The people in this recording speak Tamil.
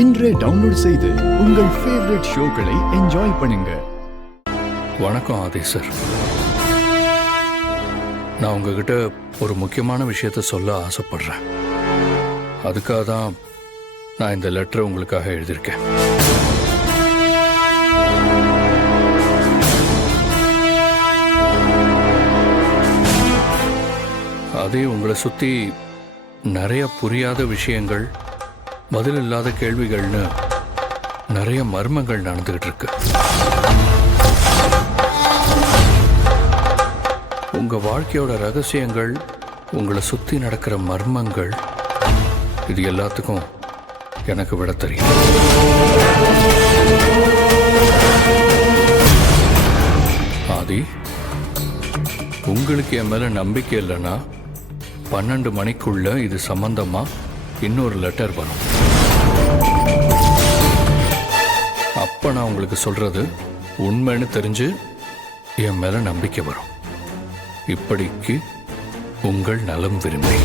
இன்றே டவுன்லோட் செய்து உங்கள் ஃபேவரட் ஷோக்களை என்ஜாய் பண்ணுங்க. வணக்கம் ஆதி சார். நான் உங்ககிட்ட ஒரு முக்கியமான விஷயத்த சொல்ல ஆசைப்படுறேன். அதுக்காக தான் நான் இந்த லெட்டரை உங்களுக்காக எழுதியிருக்கேன். அதே உங்களை சுற்றி நிறைய புரியாத விஷயங்கள், பதில் இல்லாத கேள்விகள்னு நிறைய மர்மங்கள் நடந்துகிட்டு இருக்கு. உங்க வாழ்க்கையோட ரகசியங்கள், உங்களை சுற்றி நடக்கிற மர்மங்கள், இது எல்லாத்துக்கும் எனக்கு விட தெரியும். ஆதி, உங்களுக்கு என் மேல நம்பிக்கை இல்லைன்னா 12 மணிக்குள்ள இது சம்பந்தமா இன்னொரு லெட்டர் வரும். அப்ப நான் உங்களுக்கு சொல்றது உண்மைன்னு தெரிஞ்சு என் மேல நம்பிக்கை வரும். இப்படிக்கு உங்கள் நலம் விரும்பி.